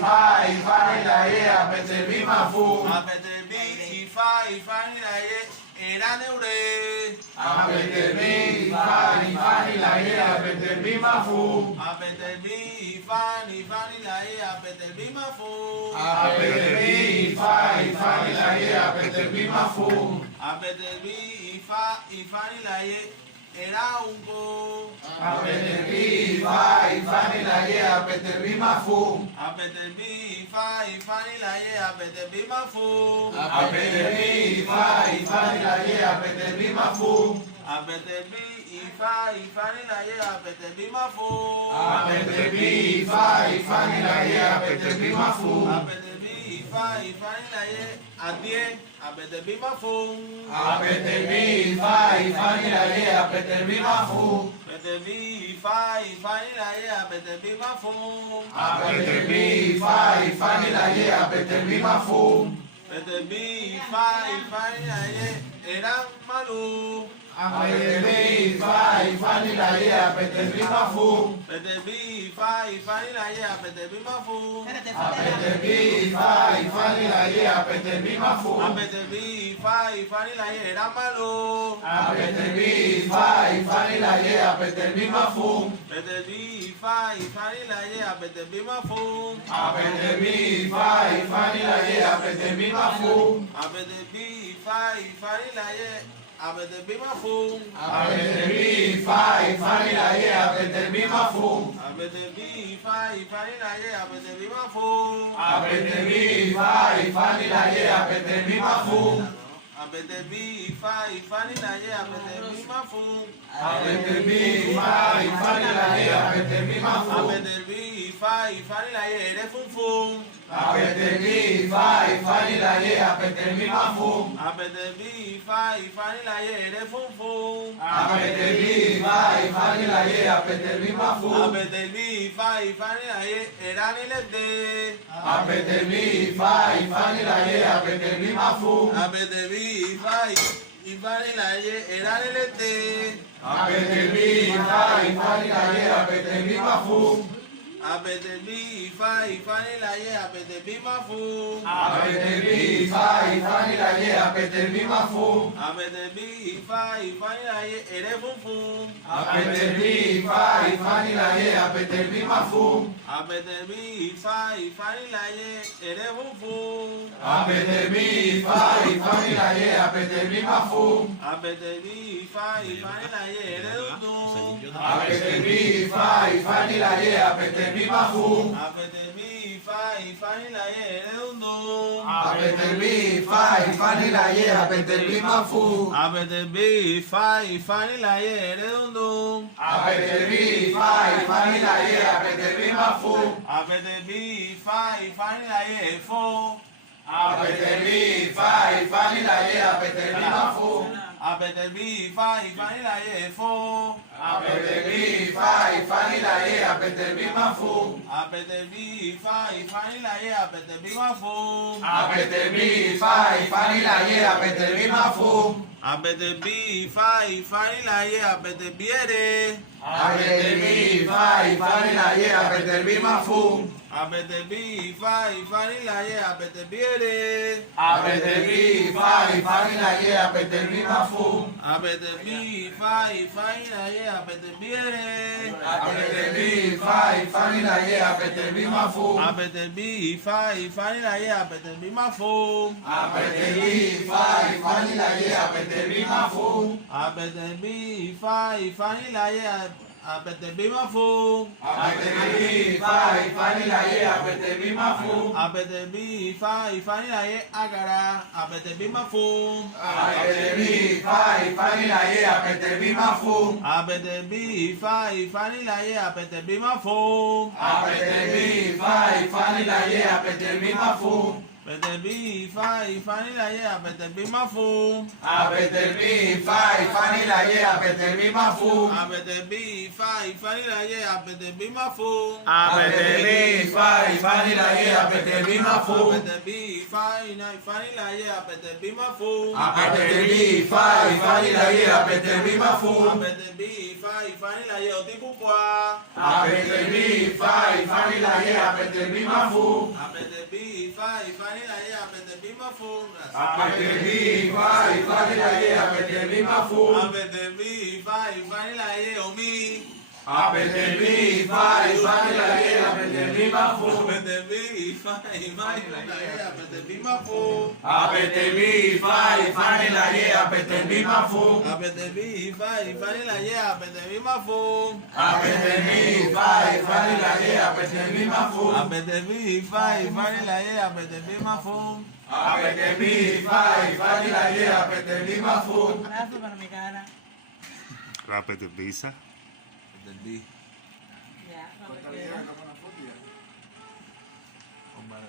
fa ifá níláyé àpẹtẹ̀bí máa fún. Àpẹtẹ̀bí ifá níláyé ìránúre. Àpẹtẹ̀bí ifá níláyé àpẹtẹ̀bí máa fún. Àpẹtẹ̀bí ifá níláyé àpẹtẹ̀bí máa fún. Àpẹtẹ̀bí ifá níláyé àpẹtẹ̀bí máa fún. Àpẹtẹ̀bí ifá níláyé ìráhùnkó. Àpẹtẹ̀bí ifá níláyé àpẹtẹ̀bí máa fún. Àpẹtẹ̀bí ifá níláyé àpẹtẹ̀bí máa fún. Àpẹtẹ̀bí ifá níláyé àpẹtẹ̀bí máa fún. Àpẹtẹ̀bí ifá níláyé àpẹtẹ̀bí máa fún. Àpẹtẹ̀bí ifá níláyé àpẹtẹ̀bí máa fún. Àpẹtẹ̀bí ifá níláyé adìẹ àpẹtẹ̀bí máa fún. Àpẹtẹ̀bí ifá níláyé àpẹtẹ̀bí máa fún. Àpẹtẹ̀bí ifá níláyé àpẹtẹ̀bí máa fún. Àpẹtẹ̀bí ifá níláyé àpẹtẹ̀bí máa fún. Àpẹtẹ̀bí ifá níláyé ìrámálò. Àpẹtẹ̀bí ifá níláyé àpẹtẹ̀bí máa fún. Àpẹtẹ̀bí ifá níláyé àpẹtẹ̀bí máa fún. Àpẹtẹ̀bí ifá níláyé àpẹtẹ̀bí máa fún. Àpẹtẹ̀bí ifá níláyé ìrámálò. Àpẹtẹ̀bí ifá níláyé àpẹtẹ̀bí máa fún. Àpẹtẹ̀bí ifá níláyé àpẹtẹ̀bí máa fún. Àpẹtẹ̀bí ifá níláyé àpẹtẹ̀bí máa fún. Àpẹtẹ̀bí ifá níláyé àpẹtẹ̀bí máa fún. Àpẹtẹ̀bí ifá níláyé àpẹtẹ̀bí máa fún. Àpẹtẹ̀bí ifá níláyé àpẹtẹ̀bí máa fún. Àpẹtẹ̀bí ifá níláyé àpẹtẹ̀bí máa fún. Àpẹtẹ̀bí ifá níláyé àpẹtẹ̀bí máa fún. Àpẹtẹ̀bí ifá níláyé àpẹtẹ̀bí máa fún. Àpẹtẹ̀bí ifá níláyé ẹ̀rẹ́ funfun. Àpẹtẹ̀bí ifá níláyé àpẹtẹ̀bí máa fún. Àpẹtẹ̀bí ifá níláyé ẹ̀rẹ́ funfun. Àpẹtẹ̀bí ifá níláyé àpẹtẹ̀bí máa fún. Àpẹtẹ̀bí ifá níláyé ẹ̀ránilẹ́dẹ̀. Àpẹtẹ̀bí ifá níláyé àpẹtẹ̀bí máa fún. Àpẹtẹ̀bí ifá níláyé ẹ̀ránilẹ́dẹ̀. Àpẹtẹ̀bí ifá níláyé àpẹtẹ̀bí máa fún. Àpẹtẹ̀bí ifá níláyé àpẹtẹ̀bí máa fún. Àpẹtẹ̀bí ifá níláyé àpẹtẹ̀bí máa fún. Àpẹtẹ̀bí ifá níláyé ẹ̀rẹ́ funfun. Àpẹtẹ̀bí ifá níláyé àpẹtẹ̀bí máa fún. Àpẹtẹ̀bí ifá níláyé ẹ̀rẹ́ funfun. Àpẹtẹ̀bí ifá níláyé àpẹtẹ̀bí máa fún. Àpẹtẹ̀bí ifá níláyé ẹ̀rẹ́ dúdú. Àpẹtẹ̀bí ifá níláyé àpẹtẹ̀bí máa fún. Àpẹtẹ̀bí ifá níláyé ẹ̀rẹ́ dúdú. Àpẹtẹ̀bí ifá níláyé àpẹtẹ̀bí máa fún. Àpẹtẹ̀bí ifá níláyé ẹ̀rẹ́ dúdú. Àpẹtẹ̀bí ifá níláyé àpẹtẹ̀bí máa fún. Àpẹtẹ̀bí ifá níláyé ẹ̀fọ́. Àpẹtẹ̀bí ifá níláyé àpẹtẹ̀bí máa fún. Àpẹtẹ̀bí ifá níláyé ẹ̀fọ́. Àpẹtẹ̀bí ifá níláyé àpẹtẹ̀bí máa fún. Àpẹtẹ̀bí ifá níláyé àpẹtẹ̀bí máa fún. Àpẹtẹ̀bí ifá níláyé àpẹtẹ̀bí máa fún. Àpẹtẹ̀bí ifá níláyé àpẹtẹ̀bí ẹ̀rẹ́. Àpẹtẹ̀bí ifá níláyé àpẹtẹ̀bí máa fún. Àpẹtẹ̀bí ifá níláyé àpẹtẹ̀bí ẹ̀rẹ́. Àpẹtẹ̀bí ifá níláyé àpẹtẹ̀bí máa fún. Àpẹtẹ̀bí ifá níláyé àpẹtẹ̀bí ẹ̀rẹ́. Àpẹtẹ̀bí ifá níláyé àpẹtẹ̀bí máa fún. Àpẹtẹ̀bí ifá níláyé àpẹtẹ̀bí máa fún. Àpẹtẹ̀bí ifá níláyé àpẹtẹ̀bí máa fún. Àpẹtẹ̀bí ifá níláyé àpẹtẹ̀bí máa fún. Àpẹtẹ̀bí ifá níláyé àpẹtẹ̀bí máa fún. Àpẹtẹ̀bí ifá níláyé àgàrà àpẹtẹ̀bí máa fún. Àpẹtẹ̀bí ifá níláyé àpẹtẹ̀bí máa fún. Àpẹtẹ̀bí ifá níláyé àpẹtẹ̀bí máa fún. Àpẹtẹ̀bí ifá níláyé àpẹtẹ̀bí máa fún. Betebi fai fani la ye abetebi mafu. Abetebi fai fani la ye abetebi mafu. Abetebi fai fani la ye abetebi mafu. Abetebi fai fani la ye abetebi mafu. Abetebi fai fani la ye abetebi mafu. Abetebi fai fani la ye abetebi mafu. Abetebi fai fani la ye otipukwa. Abetebi fai fani la ye abetebi mafu. Abetebi fai fani la ye abetebi mafu. Abetebi fai fani la ye abetebi mafu. Abetebi fai fani la ye omi. Abetebi fai fani la ye abetebi mafu. Abetebi fai fani la ye abetebi mafu. Abetebi fai fani la ye abetebi mafu. Abetebi fai fani la ye abetebi mafu. Abetebi fai fani la ye abetebi mafu. Abetebi fai fani la ye abetebi mafu. Abetebi fai fani la ye abetebi mafu. Gracias para mi cara. Rápido, visa. Abetebi. Ya, cuando quiera. Omar,